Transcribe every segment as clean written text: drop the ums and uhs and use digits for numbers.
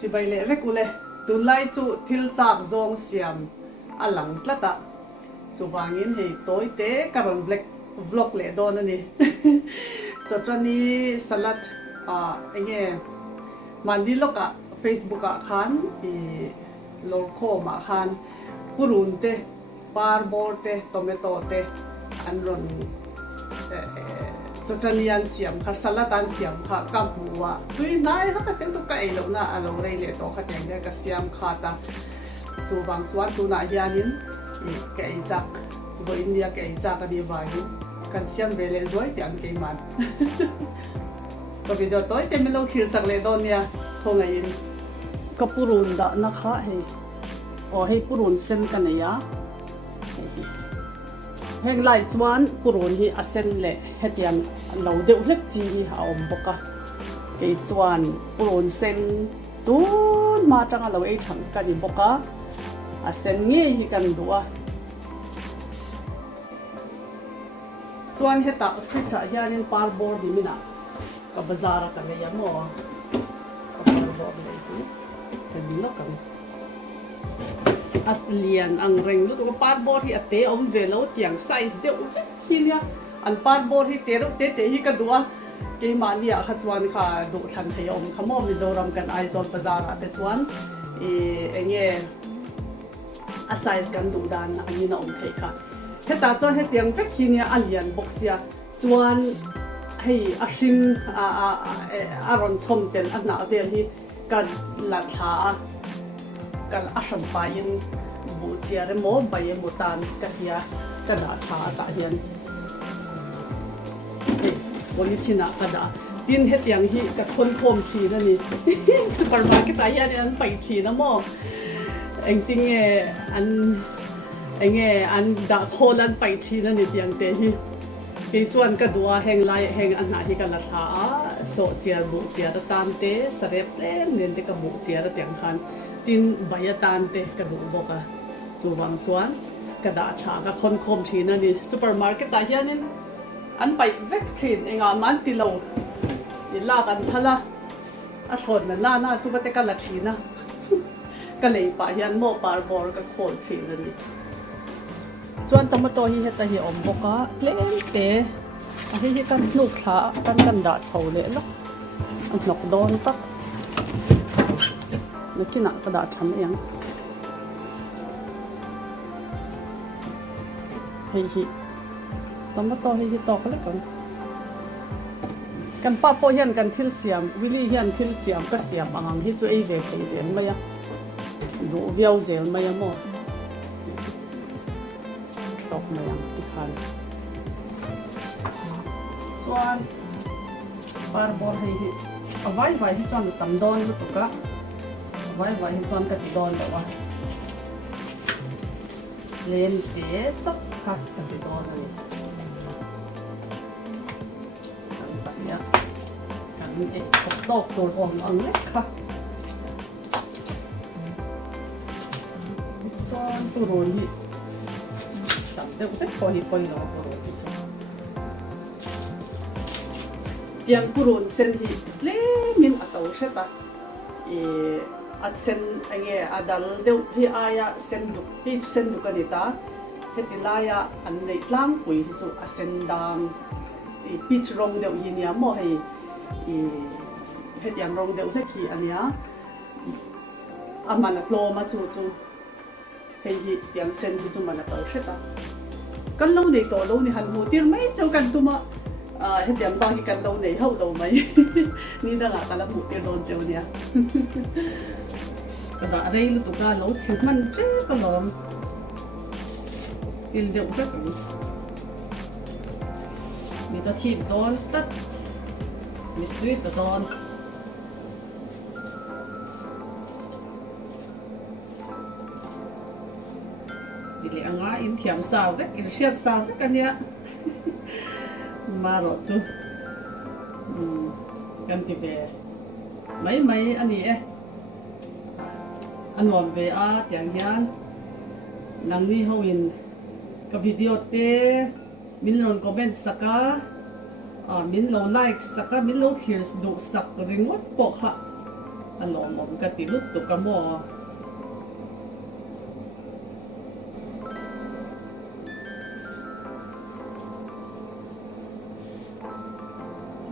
chỉ bay lệ vét u lệ tuần lai chú thil chạc zong xiêm alang tlata chú vangin hei tối tế karon black vlog lệ don ani cho trani salat anh nghe mandi loka Facebook khan i lorkho ma khan purun te parbor te tomato te anron cho trani an siam kha salatan siam kha kampua tui nai ha ka tem to ka elo na alo rei le to kha teng de ka siam kha ta chu wang chuan tu na hianin ka ei chak go india ka ei chak ani wangin kan siam vele zoi tiang ke man ko video toy te melo thir sak le don nia thonga in ka purun da na kha he o he purun sen ka ne ya heng lai chuan purun hi a sen le hetian lo deuh hlek chi hi a awm boka ke chuan purun sen tun ma tanga lo ei thang ka ni boka a sen nge hi kan duwa chuan heta fridge a hianin parbor di mina ka bazar ka ne yamo ka parbor le hi he lo ka at lian ang reng lu to parbor hi ate om velo tiang size de hi lia an parbor hi te ro te hi ka duwa ke mania kha chuan kha du than thei om khamo mizoram kan aizol bazar ate chuan enge a size kan du dan ani na om thei kha heta chuan he tiang vek hi nia alian boxia chuan hei a hring a ron chom tel ana vel hi kan la tha kan asan pa in bu chia re mo ba ye mutan ka hia ka da tha ta hian politina ka da tin he tiang hi ka khon khom thi na ni supermarket ta hian an pai thi na mo eng ting an da kholan pai thi na ni tiang te hi ke chuan ka duwa heng lai heng an na hi ka la tha so chia bu chia da tan te sarep le nen te ka bu chia da tiang khan tin bayatan te ka du boka chuwang chuan ka da tha ka khon khom thi na ni supermarket ta hianin an pai vek thin enga man ti lo ila kan thala a thon na na chu ba te ka la thina ka lei pa hian mo par bor ka khol thin ni chuan tomato hi heta hi om boka tleng te a hi kan nu thla kan da chho le lo an nok don tak nakina ka da tham yang hei hi tomato hi to ka le kan pa po hian kan thil siam wili hian thil siam ka siam angang hi chu ei ve thei zen maya du viau zel maya mo tok mayang ti khan chuan parbor hei hi avai vai hi chuan tam don lu tu ka vai vai hi chuan ka ti don dawa len te chak kha ka ti don ani kan pa ya kan e tok tur om ang le kha chuan turun hi tam de u ko hi poi lo turun hi chuan tiang turun sen hi le min atau seta at sen ange adal deu hi aya sendu hi sendu kanita hetilaya an nei tlang pui hi chu asendang i pitch rong deu yinia mo hei hetiang rong deu theki ania amana tlo ma chu chu hei hi tiang sen hi chu mana tau theta kan lo nei to lo ni han mu tir mai chu kan tuma hetiang ba hi kan lo nei ho lo mai ni da la kala mu tir don cheu nia ka da rei lu tu ka lo chhin man che ka lom il deu ka mi ta thi don tat mi tui ta don dile anga in thiam sao vek il shiat sao vek ania ma ro chu kan ti ve mai ani anwam ve a tiang hian nang ni hoin ka video te min lon comment saka min lo like saka min lo thir du sak ringot po kha อันหลอมกติลุกตุกกระโม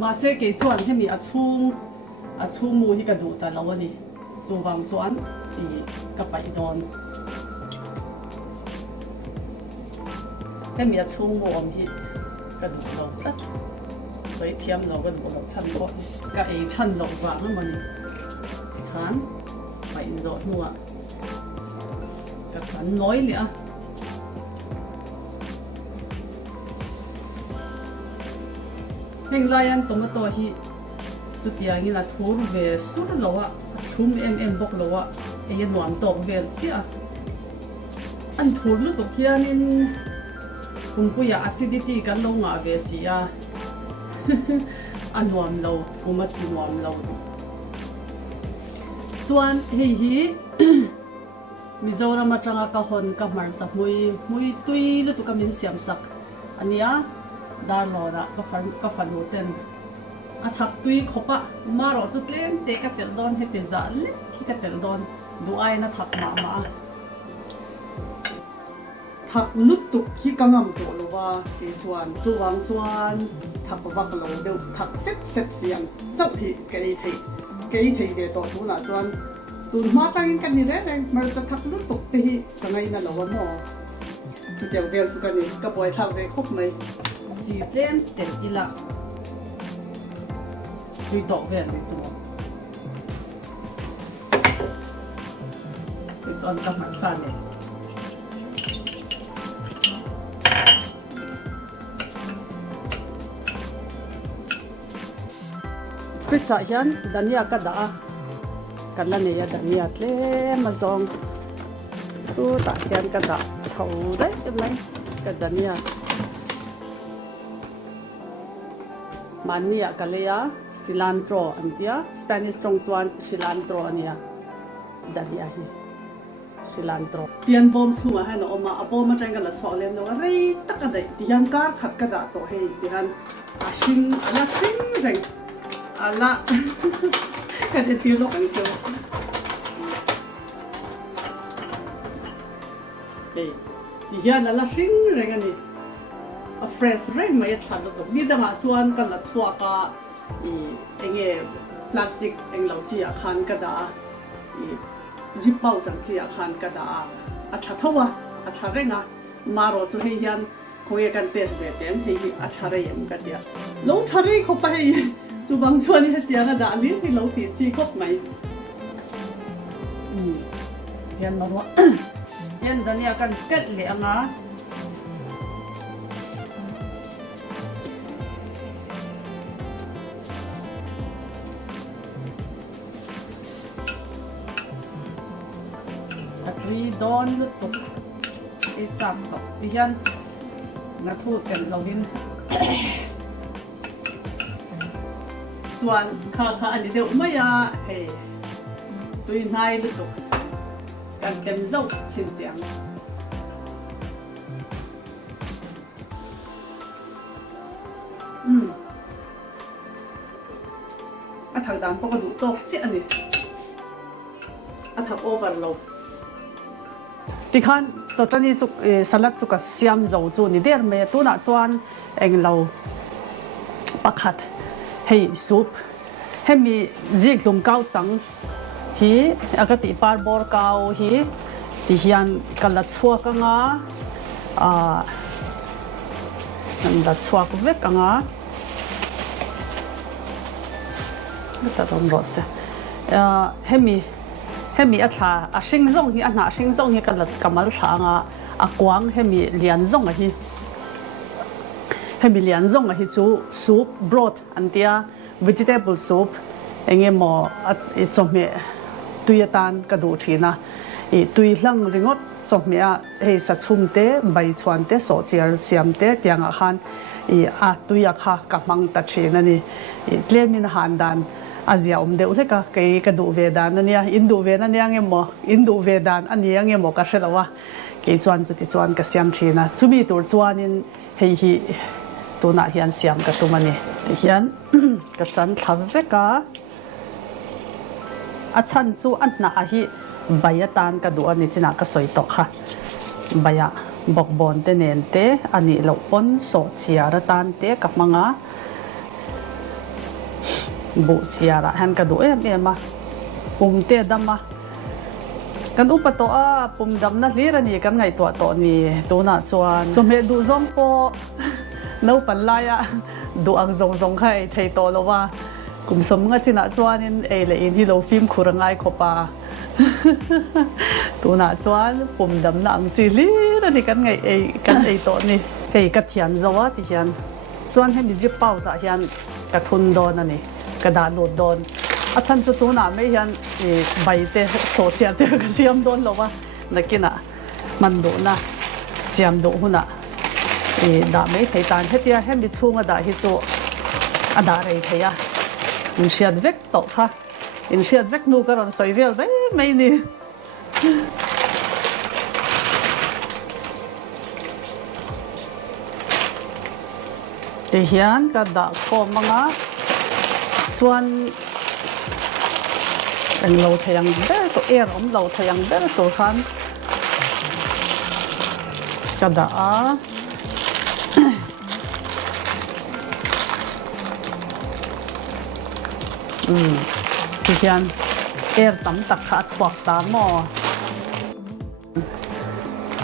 มาเสกจวนให้มีอาชุ่มมูที่กระดูแต่ละวันนี้จูบางจวนที่กระไปนอนให้มีอาชุ่มมูอมที่กระดูเราตัด所以天เราก็ดูเราชั้นโลกก็เอชั้นโลกว่าให้มันขันไปรถหัวก็ชั้นน้อยเลยอ่ะเฮงไรอันตัวที่จุดอย่างนี้ละทูนเวสุดแล้วอ่ะทุ่มบอกแล้วอ่ะเอ็นหวานตกเวเสียอันทูนลูกตัวเขียนินคุณผู้ยา acidity กันลงอ่ะเวเสียอันหวานเราผมมาที่หวานเราส่วนเฮียมิโซรามาจังกะฮอนกะมันสักมุยตุยลูกตัวกมินเสียมสักอันนี้อ่ะดาร์ลอระก็ฟันหัวเต็นอาทักตุยขบะมารอจุดเล่มเตะกัตเตลดอนเฮติซาลที่กัตเตลดอนดูไอ้น่ะทักมาทักลุตุกที่กำลังตัวรู้ว่าที่ส่วนทักบักเราเดี๋ยวทักเซ็บเสียงเจ้าพี่เกยทีเดี๋ยวตัวทุนส่วนตุนมาตั้งกันนี่แหละมันจะทักลุตุกที่จะไงนั่นเราว่าหมอเดี๋ยวเวลสุกันนี่ก็ปล่อยทักไปครบไหมจีเล่มเต็มอีละดูดอกเวลเลยจังเป็นส่วนกำลังสั่นเลยฟิชายันดันยากระดากันนั่นเนี่ยดันยาเล่มาซองตัวตายันกระดาเฉาได้ยังไงกันดันยามันเนี่ยกันเลยอะซิลันโตรอันเดียสเปนิสตรงส่วนซิลันโตรอันเนี้ยดันยาฮีซิลันโตรเตียนบอมสูงให้น้องมาอบอมาจังกันละสองเล่มแล้วว่าเฮ้ยตักกันได้ที่ยันการขัดกระดาษตัวให้ที่ยันอาชิงอะไรชิงเร่งอะไรกันจะตีลูกกันเจ้าเฮ้ยที่ยันอะไรชิงเร่งอันนี้a fresh rain ไม่ทันแล้วนี่ดังอ่ะส่วนกันละชัวก็เองพลาสติกเองเราเสียคันกระดาจิบเป่าจังเสียคันกระดาอัชทัวอัชเร่งอ่ะมารอจุให้ยันคงกันเตสเวเตนให้อัชเร่งกันเดียลงทะเลเข้าไปจูบางส่วนนี่เดียกระดาลิ้นให้เราตีจีครบไหมยันมาว่ายันตอนนี้กันเกิดเหลืองอ่ะรีดอนลุตุกไอจับกับดิฉันนักพูดกันเราเห็นส่วนข้าอันนี้เดี๋ยวไม่ยาเฮ้ตัวนายลุตุกกันเต็มเจ้าชิ้นเดียงอันทางด้านปกติโต๊ะเจ้าอันนี้อันทางโอเวอร์โหลดที่ขันตอนนี้จุกสลัดจุกเสียมเราจูนี่เดี๋ยวไม่ตัวน่ะจวนเองเราปักขัดให้ซุปให้มีจิกลมเก้าจังฮีอากาศปาร์บอร์เก้าฮีที่ยันกันละชัวกังกันละชัวกุเวกังก็จะต้องรอเสียให้มีอัตราชิงซงที่อันหนาชิงซงที่กันละกำมัลชางกวางให้มีเลียนซงให้มีเลียนซงจูซุปบรอดอันเดีย vegetable soup เองหมอจอมเมตุยตันกระดูทีนะตุยหลังริงอดจอมเมให้สัตว์ชุมเตใบชวนเตโซเชียลเสียมเตเตียงอาหารตุยค่ะกับมังตัดเชนนี่เลี้ยมินหันดันอาเซียเดียวเลยก็กระดูเวดานนั่นเนี่ยอินโดเวดานนี่ยังหมออินโดเวดานอันนี้ยังหมอก็เชื่อว่าจวนจุดจวนก็เสียมเชนะจุมีตัวจวนนี่ให้ตัวน่าเฮียนเสียมกับตัวมันนี่เฮียนก็จันทำเวก a chan chu an na hi baya tan ka du ani china ka soi to kha baya bok bon te nen te ani lo pon so chiara tan te ka manga bu chiara han ka du em em ma pum te dama kan upato a pum dam na hlir ani kan ngai to ni tu na chuan chome du zong po no palaya du ang zong khai thei to lo wa kum som nga china chuan in e le in hi lo film khurangai khopa tu na chuan pum dam na ang chi li ani kan ngai e to ni hei ka thian zawa ti hian chuan hen ji pau za hian ka thun don ani ka da lo don a chan chu tu na me hian e bai te so chia te ka siam don lo wa nakina man do na siam do huna e da me thei tan hetia hem bi chunga da hi chu ada rei theya in siat vek to kha in siat vek nu karon soi vel ve mai ni te hian ka da ko manga chuan en lo thayang ber to er lo thayang ber to khan ka da a thì hiện er tắm tắc khá swak ta mò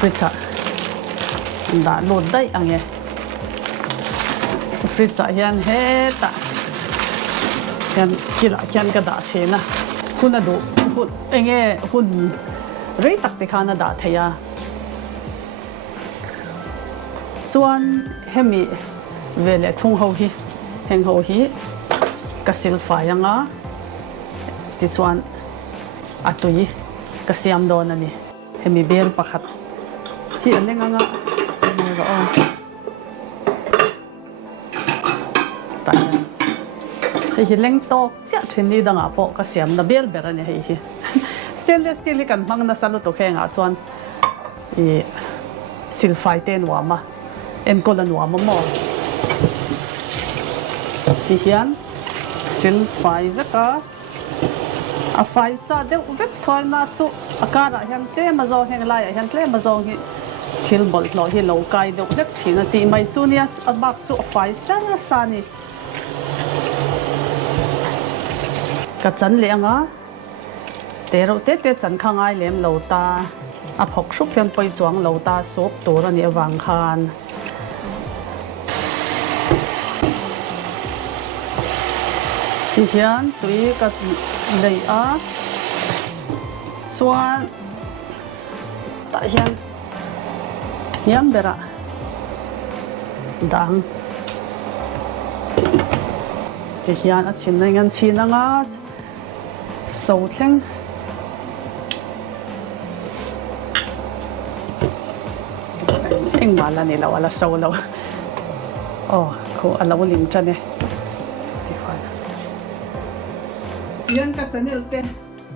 fritza đã lột đây anh nghe fritza hiện hết ta hiện kila hiện cái đã chế na hun là đủ hun anh nghe hun rei tắc thì khá na đã thấy à xuân hemi về lại thung hậu hi heng hậu hi ka silfa yanga ti chuan atui ka siam don ani hemi bel pakhat hi anenga nga ro ta hi leng tok cha thini danga po ka siam na bel ber ani hi stainless steel kan mang na salu to khenga chuan i silfai ten wa ma en kolan wa ma mo ti hian silfai veka a fai sa de vek thoi na chu akara hian te ma zo heng lai hian tle ma zo hi thil bol lo hi lo kai de vek thina ti mai chu nia a bak chu a fai sa ni ka chan le anga te ro te chan khangai lem lo ta a phok hrup hian poi chuang lo ta sop tur ani awang khan thì hiện tùy các lấy á xuân tại hiện hiếm bера đắng thì hiện ở trên này ngân chín ngã sầu theng anh mà là này là sầu lâu cô ăn lâu liền chân này yan ka channel te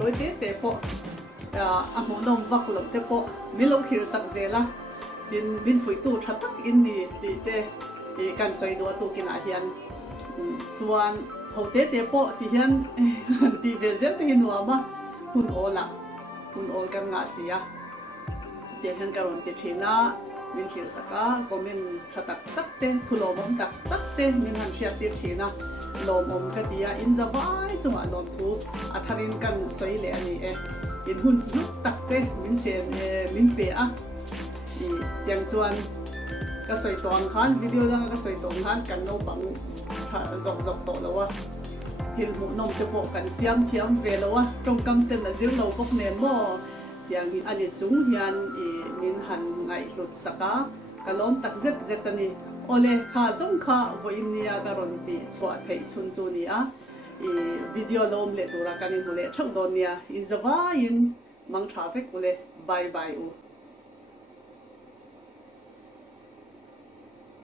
toy te po a mo nom vak lo te po mi lo khir sak zela din bin fui tu tha tak in ni ti te e kan soi do tu kina hian chuan ho te po ti hian ti ve zel te hinwa ma hun ol kan nga sia te hian karon te thina min khir saka komen tha tak te thulo mom tak te min han hria te thina lom om ka dia in za vai chunga lom thu atharin kan soi le ani in hun su tak te min sen min pe a yang chuan ka soi tong khan video lang ka soi tong khan kan no bang zok to lo wa hil mu nom te po kan siam thiam ve lo wa trong kam ten la zir lo pok nen mo yang ani chung hian min han ngai hlut saka kalom tak zet ani ole kha zong kha voinia garon ti chwa thei chun chu ni a video lom le tura kanin mule thang don nia in zawa in mang traffic ule bye u